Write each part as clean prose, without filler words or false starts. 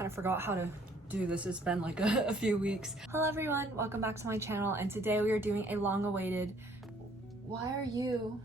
kind of forgot how to do this. It's been like a few weeks. Hello everyone, welcome back to my channel, and today we are doing a long-awaited... Why are you...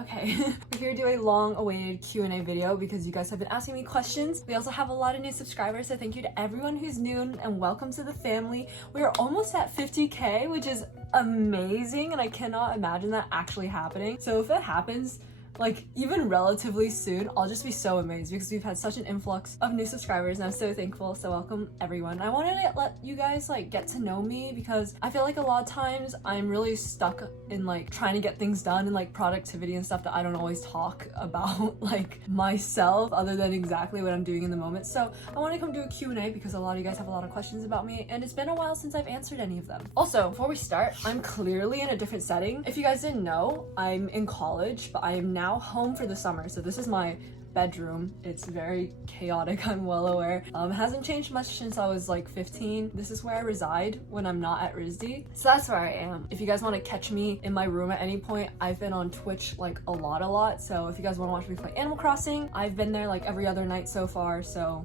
Okay, we're here to do a long-awaited Q&A video because you guys have been asking me questions. We also have a lot of new subscribers, so thank you to everyone who's new and welcome to the family. We are almost at 50K, which is amazing, and I cannot imagine that actually happening. So if it happens, like even relatively soon, I'll just be so amazed because we've had such an influx of new subscribers and I'm so thankful. So welcome everyone. I wanted to let you guys like get to know me because I feel like a lot of times I'm really stuck in like trying to get things done and like productivity and stuff that I don't always talk about like myself other than exactly what I'm doing in the moment. So I want to come do a Q&A because a lot of you guys have a lot of questions about me and it's been a while since I've answered any of them. Also, before we start, I'm clearly in a different setting. If you guys didn't know, I'm in college, but I am now home for the summer. So this is my bedroom. It's very chaotic, I'm well aware. It hasn't changed much since I was like 15. This is where I reside when I'm not at RISD. So that's where I am. If you guys want to catch me in my room at any point, I've been on Twitch like a lot. So if you guys want to watch me play Animal Crossing, I've been there like every other night so far. So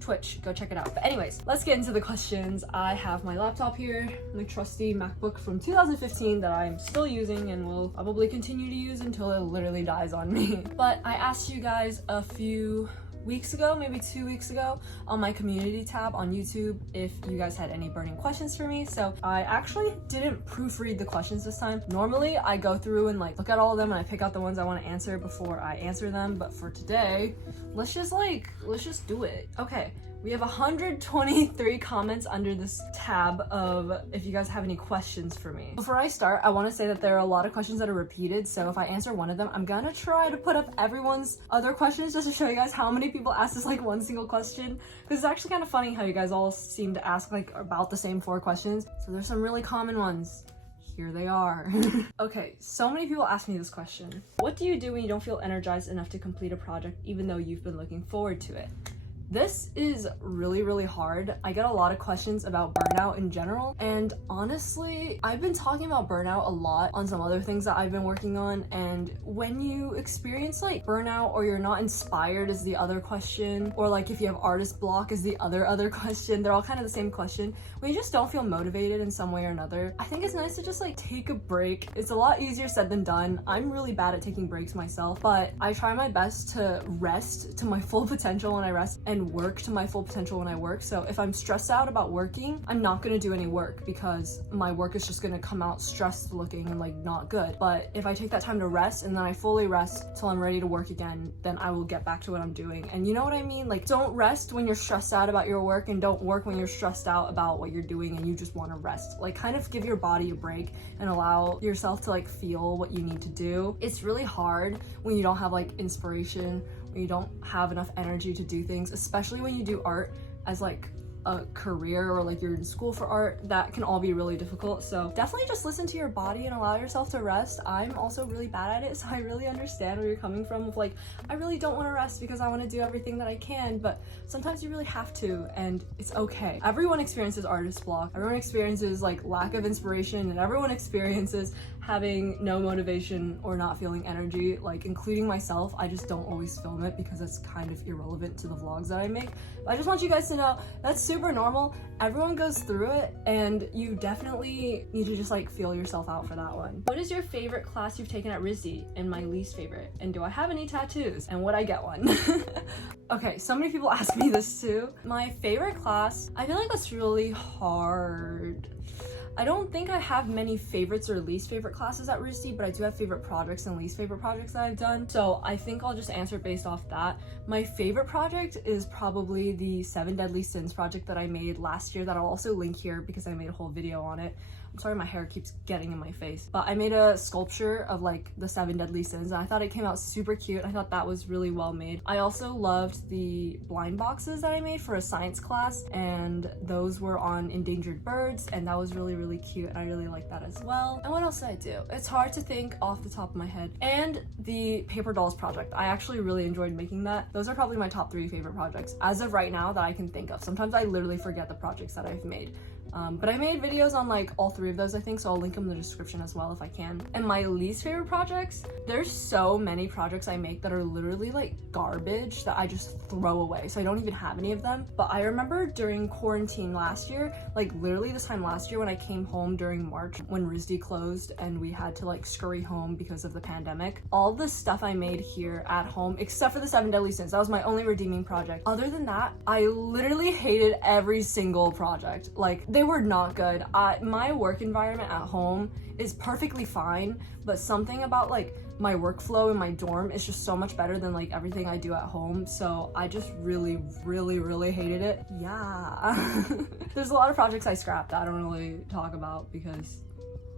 Twitch, go check it out. But anyways, let's get into the questions. I have my laptop here, my trusty MacBook from 2015 that I'm still using and will probably continue to use until it literally dies on me. But I asked you guys a few weeks ago, maybe 2 weeks ago, on my community tab on YouTube if you guys had any burning questions for me. So I actually didn't proofread the questions this time. Normally I go through and like look at all of them and I pick out the ones I want to answer before I answer them, but for today let's just do it. Okay, we have 123 comments under this tab of if you guys have any questions for me. Before I start, I want to say that there are a lot of questions that are repeated, so if I answer one of them, I'm gonna try to put up everyone's other questions just to show you guys how many people ask this like one single question, because it's actually kind of funny how you guys all seem to ask like about the same 4 questions. So there's some really common ones. Here they are. Okay, so many people ask me this question. What do you do when you don't feel energized enough to complete a project even though you've been looking forward to it? This is really hard. I get a lot of questions about burnout in general, and honestly, I've been talking about burnout a lot on some other things that I've been working on, and when you experience like burnout or you're not inspired is the other question, or like if you have artist block is the other question. They're all kind of the same question. When you just don't feel motivated in some way or another, I think it's nice to just like take a break. It's a lot easier said than done. I'm really bad at taking breaks myself, but I try my best to rest to my full potential when I rest and work to my full potential when I work. So if I'm stressed out about working, I'm not gonna do any work because my work is just gonna come out stressed looking and like not good. But if I take that time to rest and then I fully rest till I'm ready to work again, then I will get back to what I'm doing. And you know what I mean? Like, don't rest when you're stressed out about your work, and don't work when you're stressed out about what you're doing and you just want to rest. Like, kind of give your body a break and allow yourself to like feel what you need to do. It's really hard when you don't have like inspiration, when you don't have enough energy to do things, especially when you do art as like a career or like you're in school for art. That can all be really difficult. So definitely just listen to your body and allow yourself to rest. I'm also really bad at it, so I really understand where you're coming from of like, I really don't want to rest because I want to do everything that I can, but sometimes you really have to, and it's okay. Everyone experiences artist block, everyone experiences like lack of inspiration, and everyone experiences having no motivation or not feeling energy, like including myself. I just don't always film it because it's kind of irrelevant to the vlogs that I make. But I just want you guys to know that's super normal. Everyone goes through it, and you definitely need to just like feel yourself out for that one. What is your favorite class you've taken at RISD and my least favorite? And do I have any tattoos? And would I get one? Okay, so many people ask me this too. My favorite class, I feel like that's really hard. I don't think I have many favorites or least favorite classes at RISD, but I do have favorite projects and least favorite projects that I've done. So I think I'll just answer based off that. My favorite project is probably the 7 Deadly Sins project that I made last year that I'll also link here because I made a whole video on it. I'm sorry, my hair keeps getting in my face. But I made a sculpture of like the 7 Deadly Sins, and I thought it came out super cute. I thought that was really well made. I also loved the blind boxes that I made for a science class, and those were on endangered birds, and that was really cute, and I really like that as well. And what else did I do? It's hard to think off the top of my head. And the paper dolls project, I actually really enjoyed making that. Those are probably my top 3 favorite projects as of right now that I can think of. Sometimes I literally forget the projects that I've made. But I made videos on like all 3 of those, I think, so I'll link them in the description as well if I can. And my least favorite projects, there's so many projects I make that are literally like garbage that I just throw away, so I don't even have any of them. But I remember during quarantine last year, like literally this time last year when I came home during March when RISD closed and we had to like scurry home because of the pandemic, all the stuff I made here at home, except for the 7 Deadly Sins, that was my only redeeming project. Other than that, I literally hated every single project. Like, they were not good. My work environment at home is perfectly fine, but something about like my workflow in my dorm is just so much better than like everything I do at home. So I just really hated it. Yeah. There's a lot of projects I scrapped that I don't really talk about because,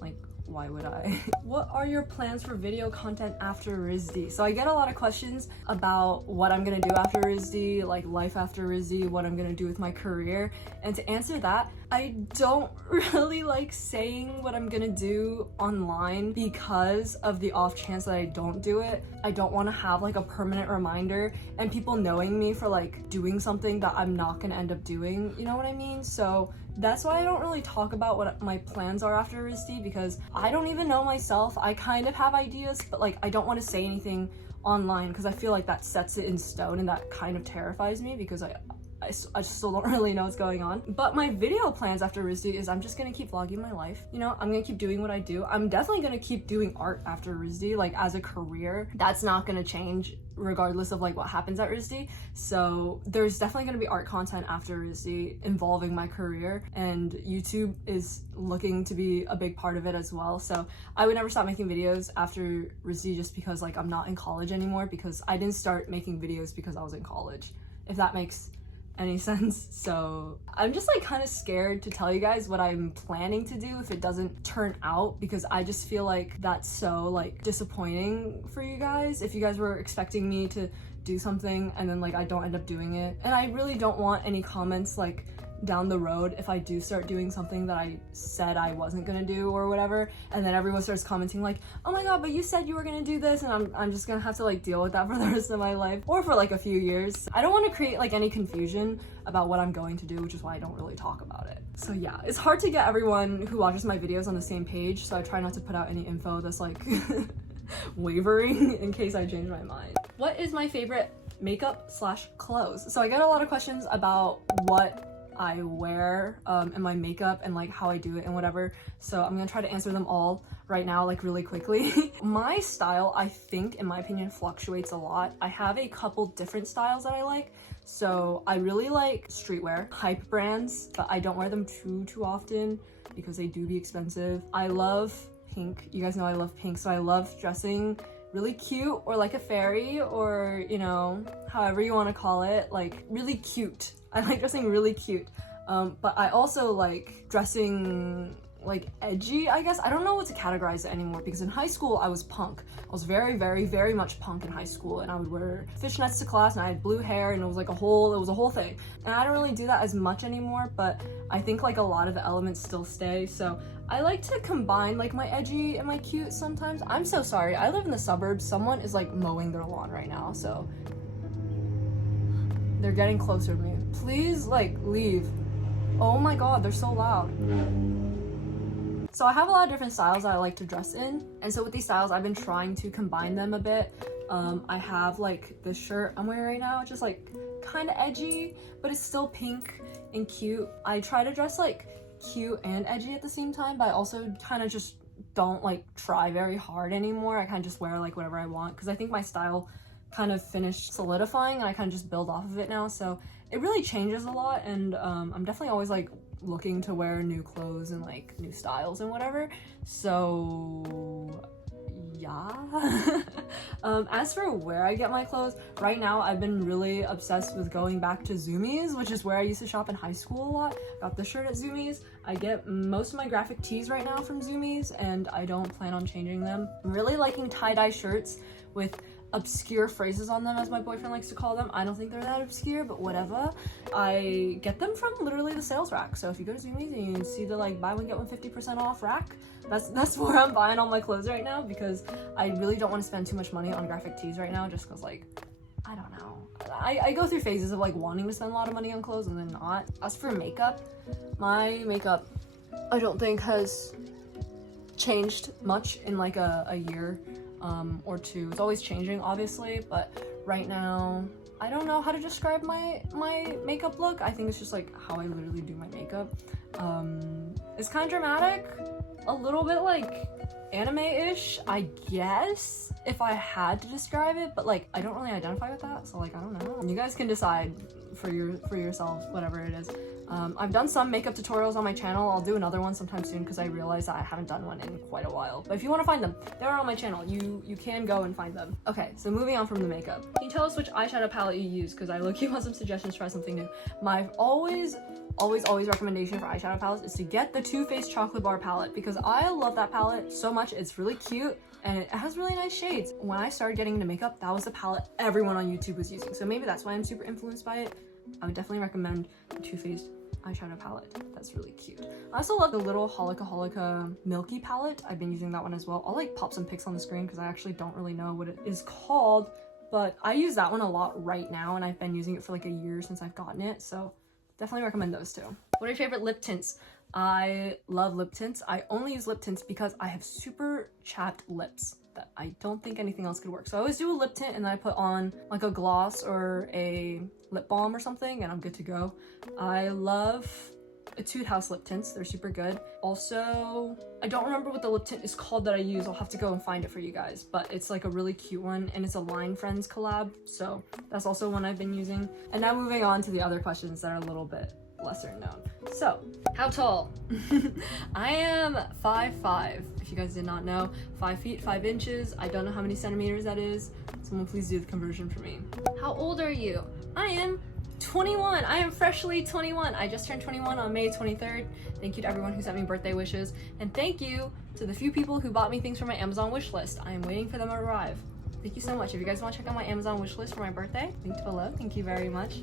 like, why would I? What are your plans for video content after RISD? So I get a lot of questions about what I'm gonna do after RISD, like life after RISD, what I'm gonna do with my career. And to answer that, I don't really like saying what I'm gonna do online because of the off chance that I don't do it. I don't want to have like a permanent reminder and people knowing me for like doing something that I'm not gonna end up doing, you know what I mean? So that's why I don't really talk about what my plans are after RISD, because I don't even know myself. I kind of have ideas, but like I don't want to say anything online because I feel like that sets it in stone, and that kind of terrifies me because I still don't really know what's going on. But my video plans after RISD is I'm just gonna keep vlogging my life. You know, I'm gonna keep doing what I do. I'm definitely gonna keep doing art after RISD, like as a career. That's not gonna change regardless of like what happens at RISD. So there's definitely gonna be art content after RISD involving my career, and YouTube is looking to be a big part of it as well. So I would never stop making videos after RISD just because like I'm not in college anymore, because I didn't start making videos because I was in college, if that makes any sense. So I'm just like kind of scared to tell you guys what I'm planning to do if it doesn't turn out, because I just feel like that's so like disappointing for you guys if you guys were expecting me to do something and then like I don't end up doing it. And I really don't want any comments like down the road if I do start doing something that I said I wasn't gonna do or whatever, and then everyone starts commenting like, oh my god, but you said you were gonna do this, and I'm just gonna have to like deal with that for the rest of my life or for like a few years. I don't want to create like any confusion about what I'm going to do, which is why I don't really talk about it. So yeah, it's hard to get everyone who watches my videos on the same page, so I try not to put out any info that's like wavering in case I change my mind. What is my favorite makeup / clothes? So I get a lot of questions about what I wear and my makeup and like how I do it and whatever, so I'm gonna try to answer them all right now like really quickly. My style, I think, in my opinion, fluctuates a lot. I have a couple different styles that I like. So I really like streetwear, hype brands, but I don't wear them too often because they do be expensive. I love pink. You guys know I love pink, so I love dressing really cute or like a fairy, or you know, however you want to call it, like really cute. I like dressing really cute, but I also like dressing like edgy, I guess. I don't know what to categorize it anymore, because in high school I was punk. I was very much punk in high school, and I would wear fishnets to class, and I had blue hair, and it was a whole thing. And I don't really do that as much anymore, but I think like a lot of the elements still stay. So I like to combine like my edgy and my cute sometimes. I'm so sorry, I live in the suburbs. Someone is like mowing their lawn right now, so they're getting closer to me. Please like leave. Oh my god, they're so loud. So I have a lot of different styles that I like to dress in, and so with these styles I've been trying to combine them a bit. I have like this shirt I'm wearing right now, it's just like kind of edgy, but it's still pink and cute. I try to dress like cute and edgy at the same time, but I also kind of just don't like try very hard anymore. I kind of just wear like whatever I want, because I think my style kind of finished solidifying and I kind of just build off of it now. So it really changes a lot, and I'm definitely always like looking to wear new clothes and like new styles and whatever. So yeah. As for where I get my clothes, right now I've been really obsessed with going back to Zumiez, which is where I used to shop in high school a lot. Got this shirt at Zumiez. I get most of my graphic tees right now from Zumiez, and I don't plan on changing them. I'm really liking tie-dye shirts with obscure phrases on them, as my boyfriend likes to call them. I don't think they're that obscure, but whatever. I get them from literally the sales rack. So if you go to Zumiez and you see the like buy one get one 50% off rack, that's where I'm buying all my clothes right now, because I really don't want to spend too much money on graphic tees right now, just because like, I don't know. I go through phases of like wanting to spend a lot of money on clothes and then not. As for makeup, my makeup I don't think has changed much in like a year or two. It's always changing, obviously, but right now I don't know how to describe my makeup look. I think it's just like how I literally do my makeup. It's kind of dramatic, a little bit like anime-ish, I guess, if I had to describe it, but like I don't really identify with that, so like I don't know. You guys can decide for yourself, whatever it is. I've done some makeup tutorials on my channel. I'll do another one sometime soon because I realized that I haven't done one in quite a while. But if you want to find them, they're on my channel. You can go and find them. Okay, so moving on from the makeup. Can you tell us which eyeshadow palette you use? Because I low-key want some suggestions to try something new. My always recommendation for eyeshadow palettes is to get the Too Faced Chocolate Bar palette because I love that palette so much. It's really cute and it has really nice shades. When I started getting into makeup, that was the palette everyone on YouTube was using. So maybe that's why I'm super influenced by it. I would definitely recommend the Too Faced eyeshadow palette. That's really cute. I also love the little Holika Milky palette. I've been using that one as well. I'll like pop some pics on the screen because I actually don't really know what it is called, but I use that one a lot right now and I've been using it for like a year since I've gotten it, so definitely recommend those two. What are your favorite lip tints? I love lip tints. I only use lip tints because I have super chapped lips that I don't think anything else could work. So I always do a lip tint and then I put on like a gloss or a lip balm or something and I'm good to go. I love Etude House lip tints. They're super good. Also, I don't remember what the lip tint is called that I use. I'll have to go and find it for you guys, but it's like a really cute one and it's a Line Friends collab. So that's also one I've been using. And now moving on to the other questions that are a little bit lesser known. So, how tall? I am 5'5". If you guys did not know, 5 feet 5 inches. I don't know how many centimeters that is. Someone please do the conversion for me. How old are you? I am 21. I am freshly 21. I just turned 21 on May 23rd. Thank you to everyone who sent me birthday wishes, and thank you to the few people who bought me things from my Amazon wish list. I am waiting for them to arrive. Thank you so much. If you guys want to check out my Amazon wish list for my birthday, linked below. Thank you very much.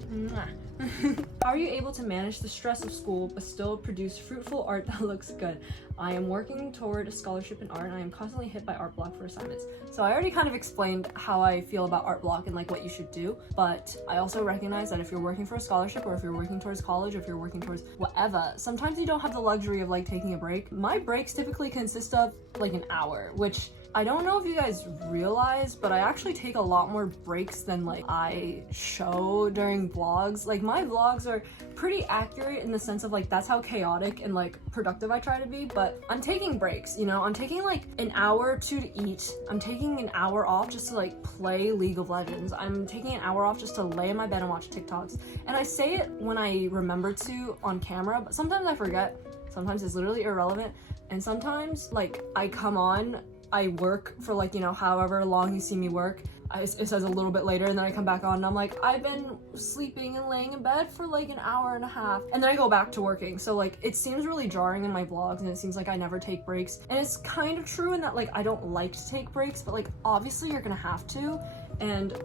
How are you able to manage the stress of school but still produce fruitful art that looks good? I am working toward a scholarship in art and I am constantly hit by art block for assignments. So I already kind of explained how I feel about art block and like what you should do, but I also recognize that if you're working for a scholarship or if you're working towards college or if you're working towards whatever, sometimes you don't have the luxury of like taking a break. My breaks typically consist of like an hour, which I don't know if you guys realize, but I actually take a lot more breaks than like I show during vlogs. Like my vlogs are pretty accurate in the sense of like that's how chaotic and like productive I try to be, but I'm taking breaks, you know? I'm taking like an hour or two to eat. I'm taking an hour off just to like play League of Legends. I'm taking an hour off just to lay in my bed and watch TikToks. And I say it when I remember to on camera, but sometimes I forget. Sometimes it's literally irrelevant. And sometimes like I come on, I work for like, you know, however long you see me work. It says a little bit later and then I come back on and I'm like, I've been sleeping and laying in bed for like an hour and a half. And then I go back to working. So like, it seems really jarring in my vlogs and it seems like I never take breaks. And it's kind of true in that like, I don't like to take breaks, but like, obviously you're gonna have to. And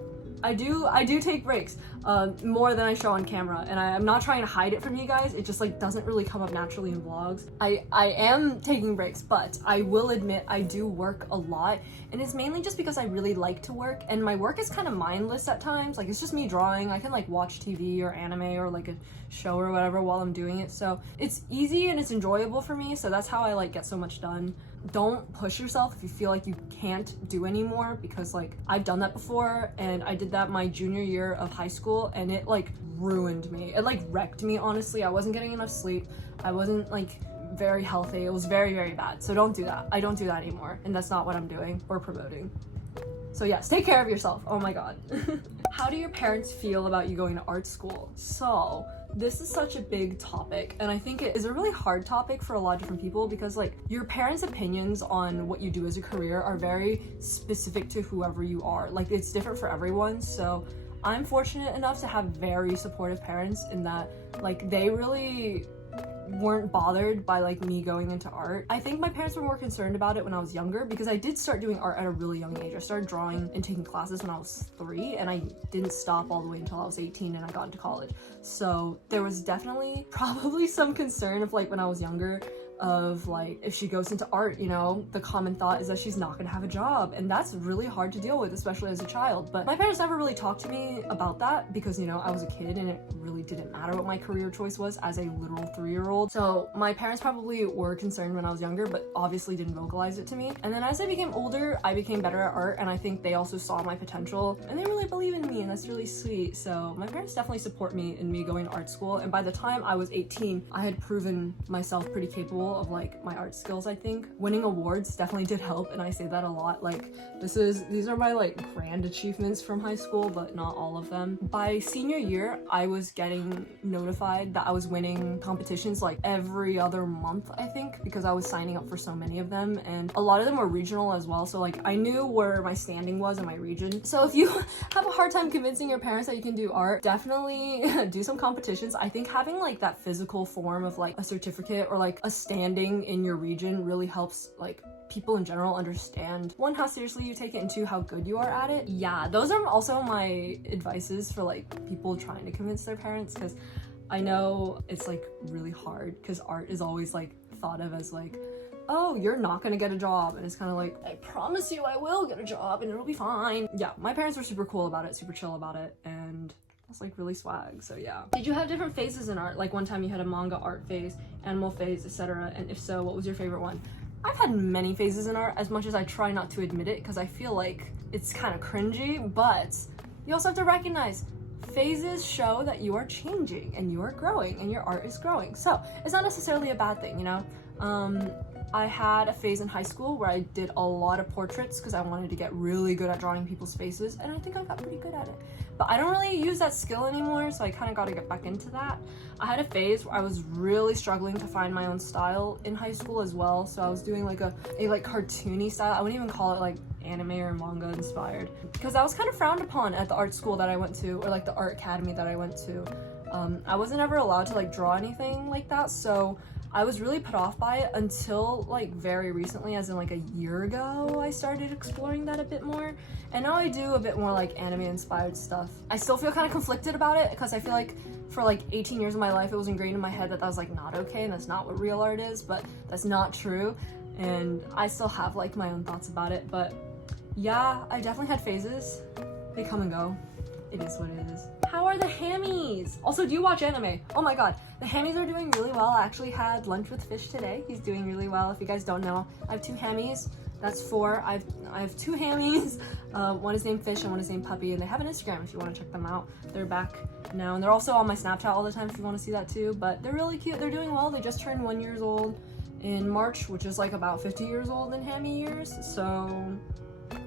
I do take breaks more than I show on camera, and I'm not trying to hide it from you guys. It just like doesn't really come up naturally in vlogs. I am taking breaks, but I will admit I do work a lot, and it's mainly just because I really like to work, and my work is kind of mindless at times. Like it's just me drawing. I can like watch TV or anime or like a show or whatever while I'm doing it, so it's easy and it's enjoyable for me. So that's how I like get so much done. Don't push yourself if you feel like you can't do anymore, because like I've done that before, and I did that my junior year of high school and it like ruined me. It like wrecked me, honestly. I wasn't getting enough sleep. I wasn't like very healthy. It was very, very bad. So don't do that. I don't do that anymore, and that's not what I'm doing or promoting. So yes, take care of yourself. Oh my god. How do your parents feel about you going to art school? So this is such a big topic, and I think it is a really hard topic for a lot of different people, because like your parents' opinions on what you do as a career are very specific to whoever you are. Like it's different for everyone. So I'm fortunate enough to have very supportive parents in that like they really weren't bothered by like me going into art. I think my parents were more concerned about it when I was younger, because I did start doing art at a really young age. I started drawing and taking classes when I was 3, and I didn't stop all the way until I was 18 and I got into college. So there was definitely probably some concern of like when I was younger, of like, if she goes into art, you know, the common thought is that she's not gonna have a job, and that's really hard to deal with, especially as a child. But my parents never really talked to me about that because, you know, I was a kid and it really didn't matter what my career choice was as a literal 3-year-old. So my parents probably were concerned when I was younger, but obviously didn't vocalize it to me. And then as I became older, I became better at art, and I think they also saw my potential and they really believe in me, and that's really sweet. So my parents definitely support me in me going to art school, and by the time I was 18, I had proven myself pretty capable of like my art skills. I think winning awards definitely did help, and I say that a lot. Like these are my like grand achievements from high school, but not all of them. By senior year, I was getting notified that I was winning competitions like every other month, I think, because I was signing up for so many of them, and a lot of them were regional as well. So like I knew where my standing was in my region. So if you have a hard time convincing your parents that you can do art, definitely do some competitions. I think having like that physical form of like a certificate or like a standing in your region really helps like people in general understand, one, how seriously you take it, and two, how good you are at it. Yeah, those are also my advices for like people trying to convince their parents, because I know it's like really hard because art is always like thought of as like, oh, you're not gonna get a job, and it's kind of like, I promise you I will get a job and it'll be fine. Yeah, my parents were super cool about it, super chill about it, and it's like really swag. So yeah. Did you have different phases in art? Like one time you had a manga art phase, animal phase, etc., and if so, what was your favorite one? I've had many phases in art, as much as I try not to admit it because I feel like it's kind of cringy, but you also have to recognize phases show that you are changing and you are growing and your art is growing. So it's not necessarily a bad thing, you know? I had a phase in high school where I did a lot of portraits because I wanted to get really good at drawing people's faces, and I think I got pretty good at it. But I don't really use that skill anymore, so I kind of got to get back into that. I had a phase where I was really struggling to find my own style in high school as well, so I was doing like a like cartoony style. I wouldn't even call it like anime or manga inspired, because that was kind of frowned upon at the art school that I went to, or like the art academy that I went to. I wasn't ever allowed to like draw anything like that, so I was really put off by it until like very recently, as in like a year ago, I started exploring that a bit more. And now I do a bit more like anime inspired stuff. I still feel kind of conflicted about it because I feel like for like 18 years of my life, it was ingrained in my head that that was like not okay and that's not what real art is, but that's not true. And I still have like my own thoughts about it, but yeah, I definitely had phases. They come and go. It is what it is. How are the hammies? Also, do you watch anime? Oh my god, the hammies are doing really well. I actually had lunch with Fish today. He's doing really well. If you guys don't know, I have 2 hammies. That's 4. I have 2 hammies. One is named Fish and one is named Puppy, and they have an Instagram if you want to check them out. They're back now, and they're also on my Snapchat all the time if you want to see that too. But they're really cute. They're doing well. They just turned 1 year old in March, which is like about 50 years old in hammy years. So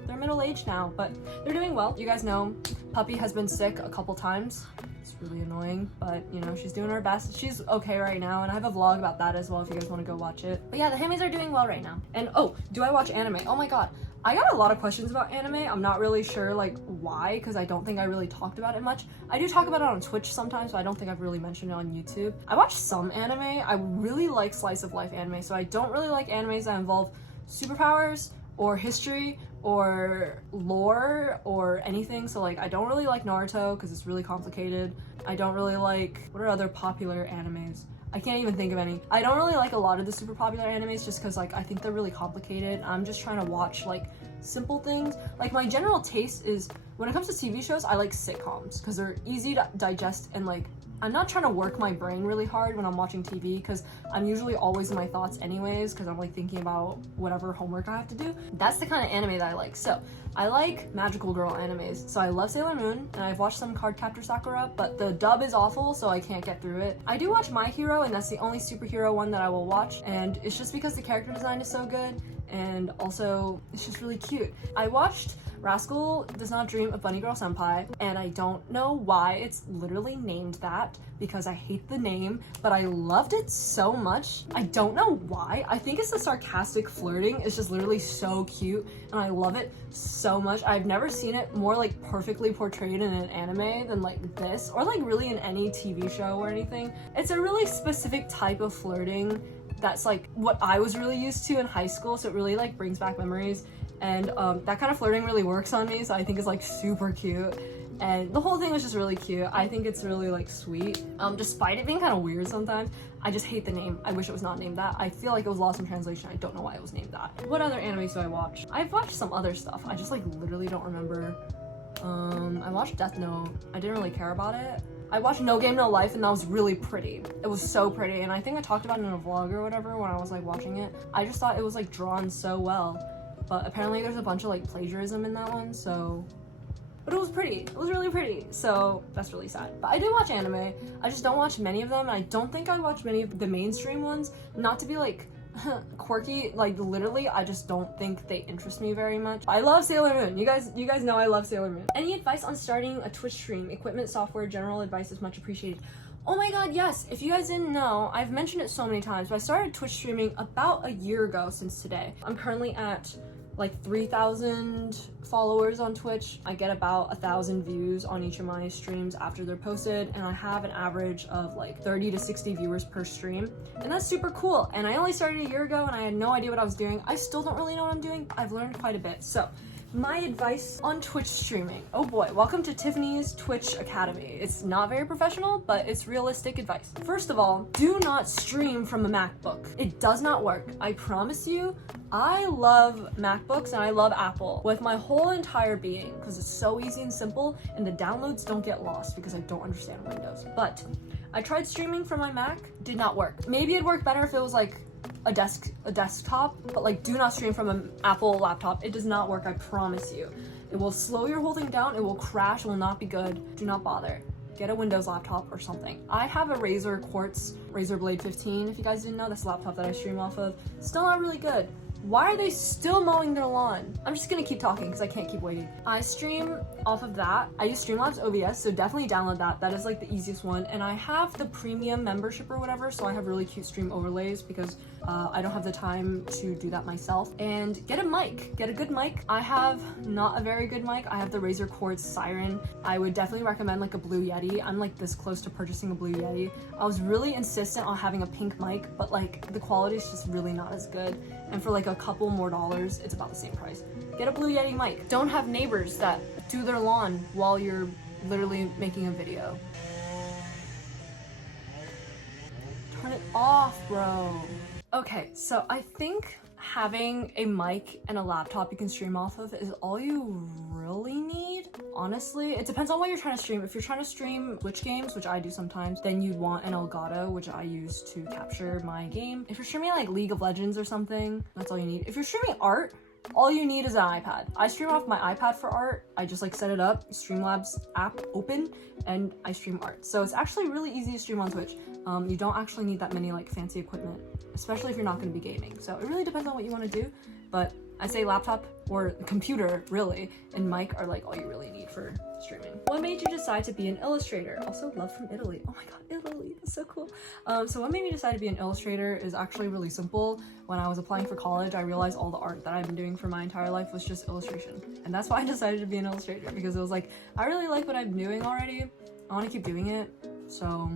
they're middle-aged now, but they're doing well. You guys know Puppy has been sick a couple times. It's really annoying, but you know, she's doing her best. She's okay right now, and I have a vlog about that as well if you guys want to go watch it. But yeah, the hammies are doing well right now. And oh, do I watch anime? Oh my god, I got a lot of questions about anime. I'm not really sure like why, because I don't think I really talked about it much. I do talk about it on Twitch sometimes, but I don't think I've really mentioned it on YouTube. I watch some anime. I really like slice of life anime, so I don't really like animes that involve superpowers or history or lore or anything. So like I don't really like Naruto because it's really complicated. I don't really like, what are other popular animes? I can't even think of any. I don't really like a lot of the super popular animes just because like I think they're really complicated. I'm just trying to watch like simple things. Like my general taste is, when it comes to TV shows, I like sitcoms because they're easy to digest, and like I'm not trying to work my brain really hard when I'm watching TV because I'm usually always in my thoughts anyways because I'm like thinking about whatever homework I have to do. That's the kind of anime that I like. So I like magical girl animes. So I love Sailor Moon, and I've watched some Cardcaptor Sakura, but the dub is awful, so I can't get through it. I do watch My Hero, and that's the only superhero one that I will watch, and it's just because the character design is so good, and also it's just really cute. I watched Rascal Does Not Dream of Bunny Girl Senpai, and I don't know why it's literally named that because I hate the name, but I loved it so much. I don't know why. I think it's the sarcastic flirting. It's just literally so cute, and I love it so much. I've never seen it more like perfectly portrayed in an anime than like this, or like really in any TV show or anything. It's a really specific type of flirting that's like what I was really used to in high school, so it really like brings back memories. And that kind of flirting really works on me, so I think it's like super cute. and the whole thing was just really cute. I think it's really like sweet, despite it being kind of weird sometimes. I just hate the name. I wish it was not named that. I feel like it was lost in translation. I don't know why it was named that. What other animes do I watch? I've watched some other stuff. I just like literally don't remember. I watched Death Note. I didn't really care about it. I watched No Game No Life, and that was really pretty. It was so pretty, and I think I talked about it in a vlog or whatever when I was like watching it. I just thought it was like drawn so well, but apparently there's a bunch of like plagiarism in that one, so. But it was pretty. It was really pretty, so that's really sad. But I do watch anime. I just don't watch many of them, and I don't think I watch many of the mainstream ones. Not to be like quirky, like literally I just don't think they interest me very much. I love Sailor Moon. You guys know I love Sailor Moon. Any advice on starting a Twitch stream? Equipment, software, general advice is much appreciated. Oh my god, yes. If you guys didn't know, I've mentioned it so many times, but I started Twitch streaming about a year ago since today. I'm currently at like 3,000 followers on Twitch. I get about 1,000 views on each of my streams after they're posted, and I have an average of like 30 to 60 viewers per stream, and that's super cool. And I only started a year ago, and I had no idea what I was doing. I still don't really know what I'm doing. I've learned quite a bit. So my advice on Twitch streaming. Oh boy, welcome to Tiffany's Twitch Academy. It's not very professional, but it's realistic advice. First of all, do not stream from a MacBook. It does not work. I promise you. I love MacBooks and I love Apple with my whole entire being because it's so easy and simple, and the downloads don't get lost because I don't understand Windows. But I tried streaming from my Mac, did not work. Maybe it'd work better if it was like a desktop, but like do not stream from an Apple laptop. It does not work, I promise you. It will slow your whole thing down, it will crash, it will not be good. Do not bother. Get a Windows laptop or something. I have a Razer Quartz Razer Blade 15, if you guys didn't know. That's the laptop that I stream off of. Still not really good. Why are they still mowing their lawn? I'm just gonna keep talking because I can't keep waiting. I stream off of that. I use Streamlabs OBS, so definitely download that. That is like the easiest one. And I have the premium membership or whatever, so I have really cute stream overlays because I don't have the time to do that myself. And get a mic, get a good mic. I have not a very good mic. I have the Razer Quartz Siren. I would definitely recommend like a Blue Yeti. I'm like this close to purchasing a Blue Yeti. I was really insistent on having a pink mic, but like the quality is just really not as good. And for like a couple more dollars, it's about the same price. Get a Blue Yeti mic. Don't have neighbors that do their lawn while you're literally making a video. Turn it off, bro. Okay, so I think having a mic and a laptop you can stream off of is all you really need. Honestly, it depends on what you're trying to stream. If you're trying to stream Twitch games, which I do sometimes, then you'd want an Elgato, which I use to capture my game. If you're streaming like League of Legends or something, that's all you need. If you're streaming art, all you need is an iPad. I stream off my iPad for art. I just like set it up, Streamlabs app open, and I stream art. So it's actually really easy to stream on Twitch. You don't actually need that many like fancy equipment, especially if you're not going to be gaming. So it really depends on what you want to do, but I say laptop or computer really, and mic are like all you really need for streaming. What made you decide to be an illustrator? Also love from Italy. Oh my god, Italy, that's so cool. So what made me decide to be an illustrator is actually really simple. When I was applying for college, I realized all the art that I've been doing for my entire life was just illustration. And that's why I decided to be an illustrator, because it was like, I really like what I'm doing already. I want to keep doing it. So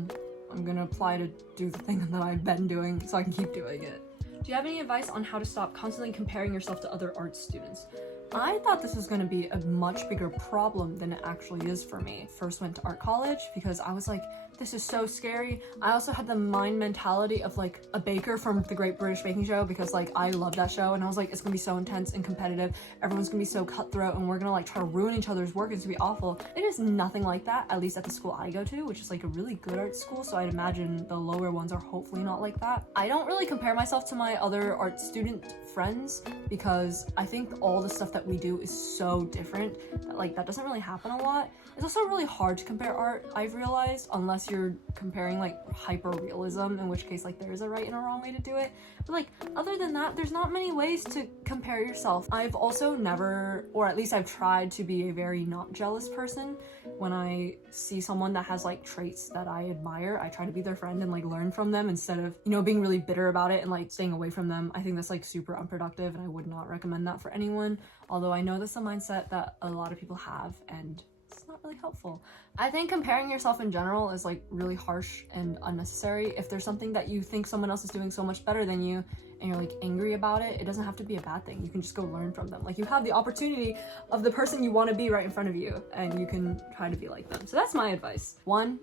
I'm gonna apply to do the thing that I've been doing so I can keep doing it. Do you have any advice on how to stop constantly comparing yourself to other art students? I thought this was going to be a much bigger problem than it actually is for me. First went to art college because I was like, this is so scary. I also had the mind mentality of like a baker from the Great British Baking Show, because like I love that show, and I was like, it's gonna be so intense and competitive. Everyone's gonna be so cutthroat and we're gonna like try to ruin each other's work. It's gonna be awful. It is nothing like that, at least at the school I go to, which is like a really good art school. So I'd imagine the lower ones are hopefully not like that. I don't really compare myself to my other art student friends because I think all the stuff that we do is so different that like that doesn't really happen a lot. It's also really hard to compare art, I've realized, unless you're comparing like hyper realism, in which case like there is a right and a wrong way to do it. But like other than that, there's not many ways to compare yourself. I've also never, or at least I've tried to be a very not jealous person. When I see someone that has like traits that I admire, I try to be their friend and like learn from them instead of, you know, being really bitter about it and like staying away from them. I think that's like super unproductive and I would not recommend that for anyone. Although I know that's a mindset that a lot of people have and it's not not really helpful. I think comparing yourself in general is like really harsh and unnecessary. If there's something that you think someone else is doing so much better than you and you're like angry about it, it doesn't have to be a bad thing. You can just go learn from them. Like, you have the opportunity of the person you want to be right in front of you, and you can try to be like them. So that's my advice. 1,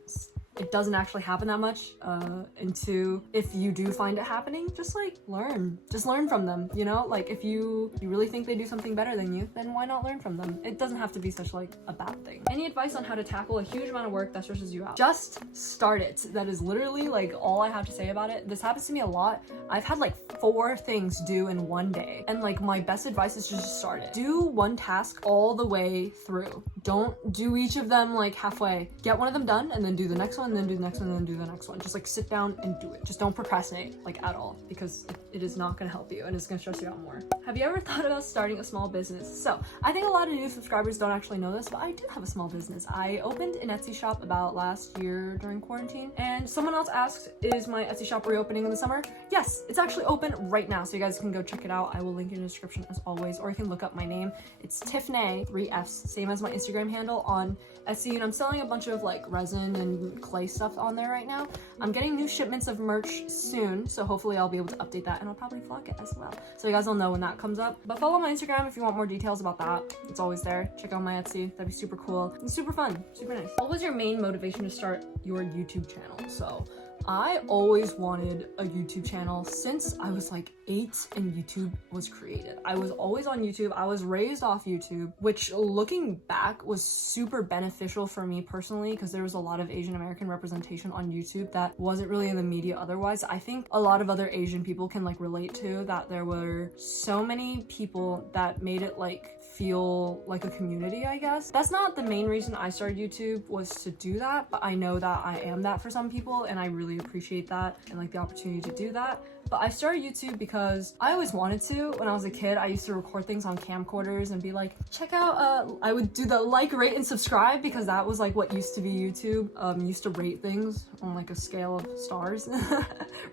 it doesn't actually happen that much. And 2, if you do find it happening, just like learn from them, you know? Like, if you really think they do something better than you, then why not learn from them? It doesn't have to be such like a bad thing. Any advice on how to tackle a huge amount of work that stresses you out? Just start it. That is literally like all I have to say about it. This happens to me a lot. I've had like 4 things due in one day, and like my best advice is just start it. Do one task all the way through. Don't do each of them like halfway. Get one of them done and then do the next one, and then do the next one, and then do the next one. Just like sit down and do it. Just don't procrastinate like at all, because it is not gonna help you and it's gonna stress you out more. Have you ever thought about starting a small business? So I think a lot of new subscribers don't actually know this, but I do have a small business. I opened an Etsy shop about last year during quarantine, and someone else asked, is my Etsy shop reopening in the summer? Yes, it's actually open right now, so you guys can go check it out. I will link it in the description as always, or you can look up my name. It's Tiffnay, 3 F's, same as my Instagram handle on Etsy, and I'm selling a bunch of like resin and clay stuff on there right now. I'm getting new shipments of merch soon, so hopefully I'll be able to update that, and I'll probably vlog it as well, so you guys will know when that comes up. But follow my Instagram if you want more details about that. It's always there. Check out my Etsy. That'd be super cool and super fun, super nice. What was your main motivation to start your YouTube channel? So I always wanted a YouTube channel since I was like 8 and YouTube was created. I was always on YouTube. I was raised off YouTube, which looking back was super beneficial for me personally, because there was a lot of Asian American representation on YouTube that wasn't really in the media otherwise. I think a lot of other Asian people can like relate to that. There were so many people that made it like feel like a community, I guess. That's not the main reason I started YouTube, was to do that, but I know that I am that for some people, and I really appreciate that and like the opportunity to do that. But I started YouTube because I always wanted to. When I was a kid, I used to record things on camcorders and be like, check out, I would do the like, rate, and subscribe, because that was like what used to be YouTube. Used to rate things on like a scale of stars.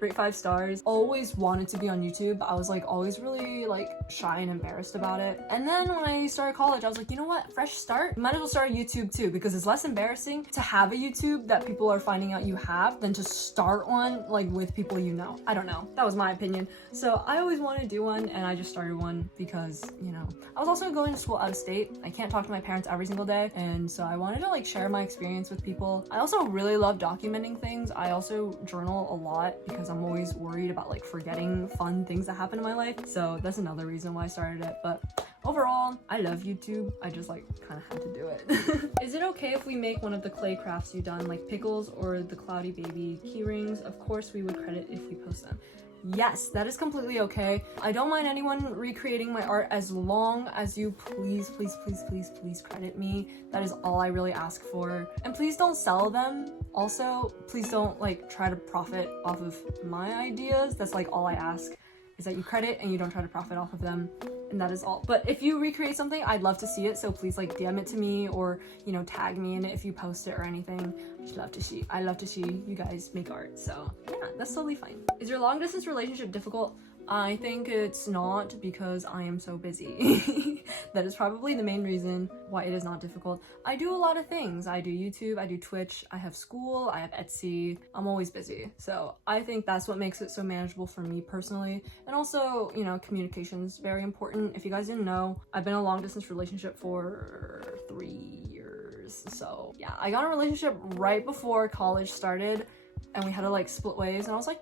Rate 5 stars. Always wanted to be on YouTube, but I was like always really like shy and embarrassed about it. And then when I started college, I was like, you know what? Fresh start. Might as well start a YouTube too, because it's less embarrassing to have a YouTube that people are finding out you have than to start one like with people you know. I don't know. That was my opinion. So I always wanted to do one, and I just started one because, you know, I was also going to school out of state. I can't talk to my parents every single day, and so I wanted to like share my experience with people. I also really love documenting things. I also journal a lot because I'm always worried about like forgetting fun things that happen in my life. So that's another reason why I started it. But overall, I love YouTube. I just like kind of had to do it. Is it okay if we make one of the clay crafts you done, like pickles or the cloudy baby key rings? Of course we would credit if we post them. Yes, that is completely okay. I don't mind anyone recreating my art as long as you please credit me. That is all I really ask for. And please don't sell them. Also, please don't like try to profit off of my ideas. That's like all I ask, is that you credit and you don't try to profit off of them. And that is all. But if you recreate something, I'd love to see it. So please like DM it to me, or, you know, tag me in it if you post it or anything. I love to see you guys make art. So yeah, that's totally fine. Is your long distance relationship difficult? I think it's not, because I am so busy. That is probably the main reason why it is not difficult. I do a lot of things. I do YouTube, I do Twitch, I have school, I have Etsy. I'm always busy. So I think that's what makes it so manageable for me personally. And also, you know, communication is very important. If you guys didn't know, I've been in a long distance relationship for 3 years. So yeah, I got in a relationship right before college started, and we had to like split ways, and I was like,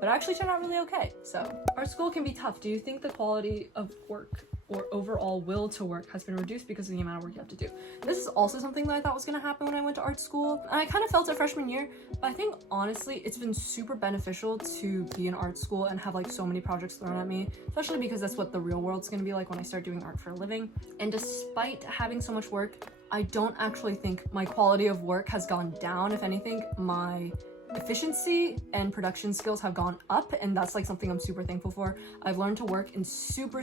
but it actually turned out really okay. So art school can be tough. Do you think the quality of work or overall will to work has been reduced because of the amount of work you have to do? This is also something that I thought was going to happen when I went to art school, and I kind of felt it freshman year, but I think honestly it's been super beneficial to be in art school and have like so many projects thrown at me, especially because that's what the real world's going to be like when I start doing art for a living. And despite having so much work, I don't actually think my quality of work has gone down. If anything, my efficiency and production skills have gone up, and that's like something I'm super thankful for. I've learned to work in super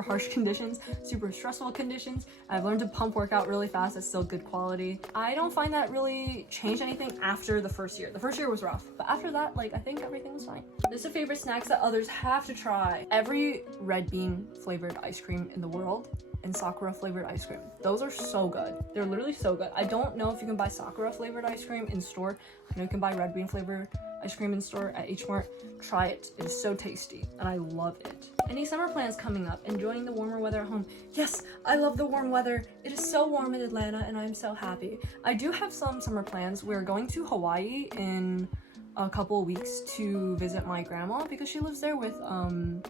harsh conditions, super stressful conditions. I've learned to pump work out really fast. It's still good quality. I don't find that really changed anything after the first year. The first year was rough, but after that, like, I think everything was fine. This is favorite snacks that others have to try. Every red bean flavored ice cream in the world and sakura flavored ice cream. Those are so good. They're literally so good. I don't know if you can buy sakura flavored ice cream in store. I know you can buy red bean flavored ice cream in store at H Mart. Try it. It is so tasty and I love it. Any summer plans coming up? Enjoying the warmer weather at home? Yes, I love the warm weather. It is so warm in Atlanta and I'm so happy. I do have some summer plans. We're going to Hawaii in a couple of weeks to visit my grandma because she lives there with some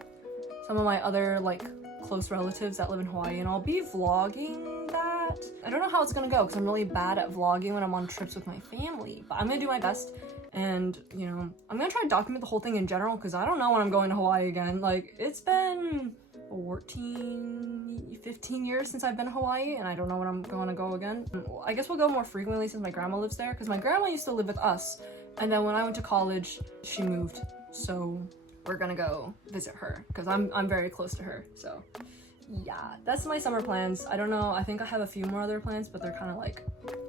of my other like close relatives that live in Hawaii, and I'll be vlogging that. I don't know how it's gonna go because I'm really bad at vlogging when I'm on trips with my family, but I'm gonna do my best. And you know, I'm gonna try to document the whole thing in general because I don't know when I'm going to Hawaii again. Like, it's been 15 years since I've been to Hawaii and I don't know when I'm gonna go again. I guess we'll go more frequently since my grandma lives there, because my grandma used to live with us, and then when I went to college she moved, so we're gonna go visit her because I'm very close to her. So yeah, that's my summer plans. I don't know, I think I have a few more other plans, but they're kind of like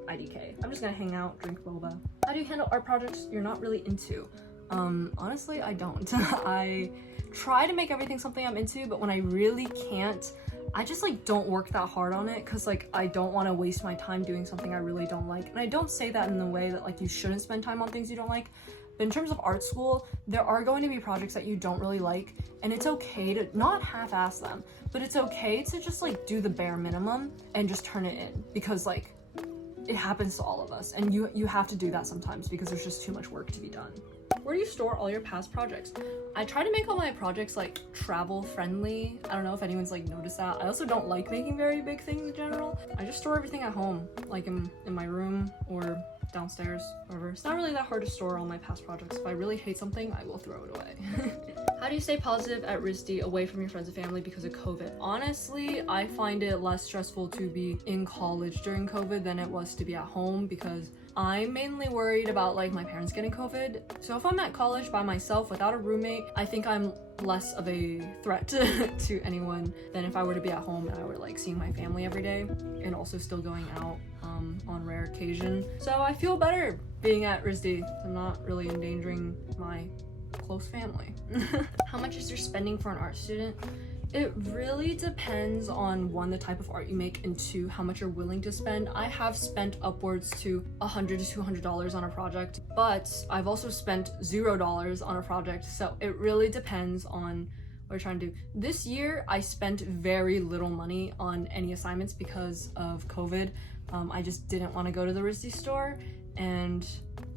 IDK. I'm just gonna hang out, drink boba. How do you handle art projects you're not really into? Honestly, I don't. I try to make everything something I'm into, but when I really can't, I just like don't work that hard on it because like I don't want to waste my time doing something I really don't like. And I don't say that in the way that like you shouldn't spend time on things you don't like. But in terms of art school, there are going to be projects that you don't really like, and it's okay to not half-ass them, but it's okay to just like do the bare minimum and just turn it in, because like it happens to all of us, and you have to do that sometimes because there's just too much work to be done. Where do you store all your past projects? I try to make all my projects like travel friendly. I don't know if anyone's like noticed that. I also don't like making very big things in general. I just store everything at home, like in my room or downstairs, wherever. It's not really that hard to store all my past projects. If I really hate something, I will throw it away. How do you stay positive at RISD away from your friends and family because of COVID? Honestly, I find it less stressful to be in college during COVID than it was to be at home, because I'm mainly worried about like my parents getting COVID. So if I'm at college by myself without a roommate, I think I'm less of a threat to anyone than if I were to be at home and I were like seeing my family every day and also still going out on rare occasion. So I feel better being at RISD. I'm not really endangering my close family. How much is your spending for an art student? It really depends on, one, the type of art you make, and two, how much you're willing to spend. I have spent upwards to $100 to $200 on a project, but I've also spent $0 on a project. So it really depends on what you're trying to do. This year, I spent very little money on any assignments because of COVID. I just didn't want to go to the RISD store, and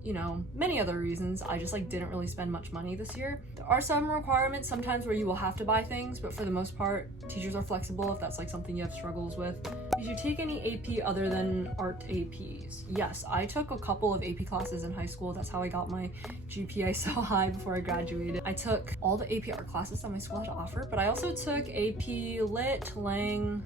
you know, many other reasons. I just like didn't really spend much money this year. There are some requirements sometimes where you will have to buy things, but for the most part, teachers are flexible if that's like something you have struggles with. Did you take any AP other than art APs? Yes, I took a couple of AP classes in high school. That's how I got my GPA so high before I graduated. I took all the AP art classes that my school had to offer, but I also took AP Lit, Lang,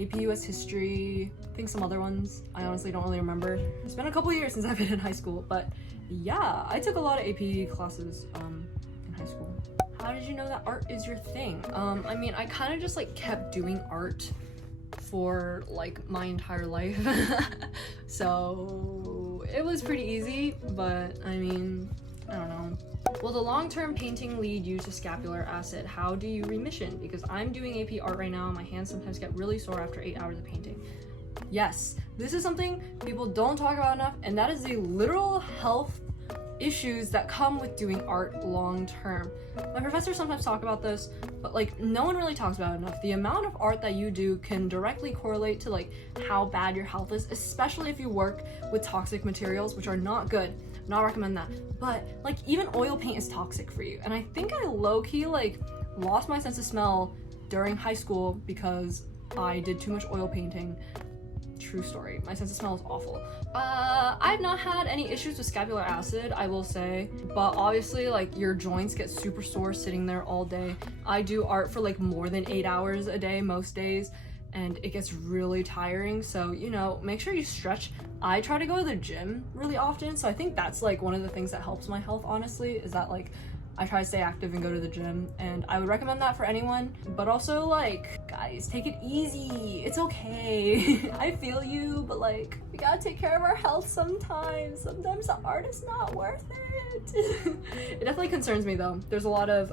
AP US History, I think some other ones. I honestly don't really remember. It's been a couple years since I've been in high school, but yeah, I took a lot of AP classes in high school. How did you know that art is your thing? I mean, I kind of just like kept doing art for like my entire life. So it was pretty easy, but I mean, I don't know. Will the long-term painting lead you to scapular acid? How do you remission? Because I'm doing AP art right now. My hands sometimes get really sore after 8 hours of painting. Yes, this is something people don't talk about enough, and that is the literal health issues that come with doing art long-term. My professors sometimes talk about this, but like no one really talks about it enough. The amount of art that you do can directly correlate to like how bad your health is, especially if you work with toxic materials, which are not good. Not recommend that. But like even oil paint is toxic for you. And I think I low-key like lost my sense of smell during high school because I did too much oil painting. True story. My sense of smell is awful. I've not had any issues with scapular acid, I will say, but obviously like your joints get super sore sitting there all day. I do art for like more than 8 hours a day most days, and it gets really tiring. So, you know, make sure you stretch. I try to go to the gym really often, so I think that's like one of the things that helps my health, honestly, is that like I try to stay active and go to the gym, and I would recommend that for anyone. But also like, guys, take it easy. It's okay. I feel you, but like we gotta take care of our health sometimes. Sometimes the art is not worth it. It definitely concerns me though. There's a lot of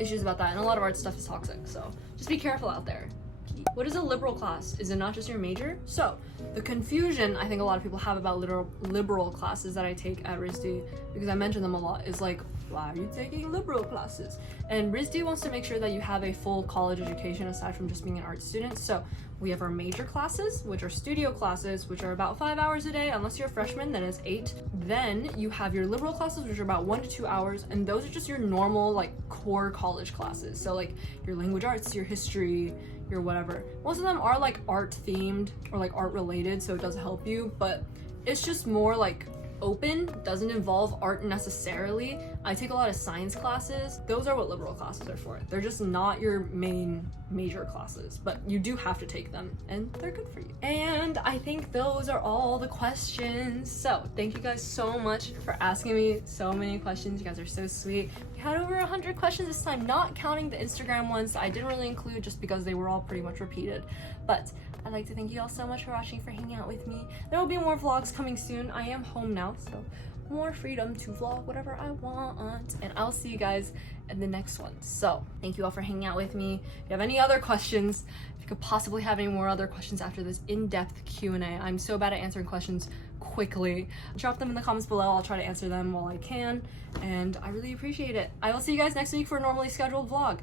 issues about that, and a lot of art stuff is toxic, so just be careful out there. Please. What is a liberal class? Is it not just your major? So the confusion I think a lot of people have about liberal classes that I take at RISD, because I mention them a lot, is like, why are you taking liberal classes? And RISD wants to make sure that you have a full college education aside from just being an art student. So we have our major classes, which are studio classes, which are about 5 hours a day. Unless you're a freshman, then it's 8. Then you have your liberal classes, which are about 1 to 2 hours, and those are just your normal like core college classes. So like your language arts, your history, your whatever. Most of them are like art themed or like art related, so it does help you, but it's just more like open, doesn't involve art necessarily. I take a lot of science classes. Those are what liberal classes are for. They're just not your main major classes, but you do have to take them and they're good for you. And I think those are all the questions. So thank you guys so much for asking me so many questions. You guys are so sweet. We had over 100 questions this time, not counting the Instagram ones that I didn't really include just because they were all pretty much repeated. But I'd like to thank you all so much for watching, for hanging out with me. There will be more vlogs coming soon. I am home now, so more freedom to vlog whatever I want. And I'll see you guys in the next one. So thank you all for hanging out with me. If you have any other questions, if you could possibly have any more other questions after this in-depth Q&A. I'm so bad at answering questions quickly. Drop them in the comments below. I'll try to answer them while I can. And I really appreciate it. I will see you guys next week for a normally scheduled vlog.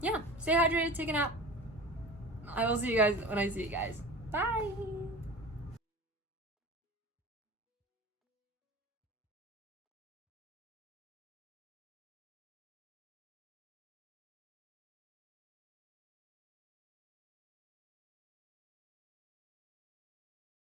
Yeah, stay hydrated, take a nap. I will see you guys when I see you guys. Bye!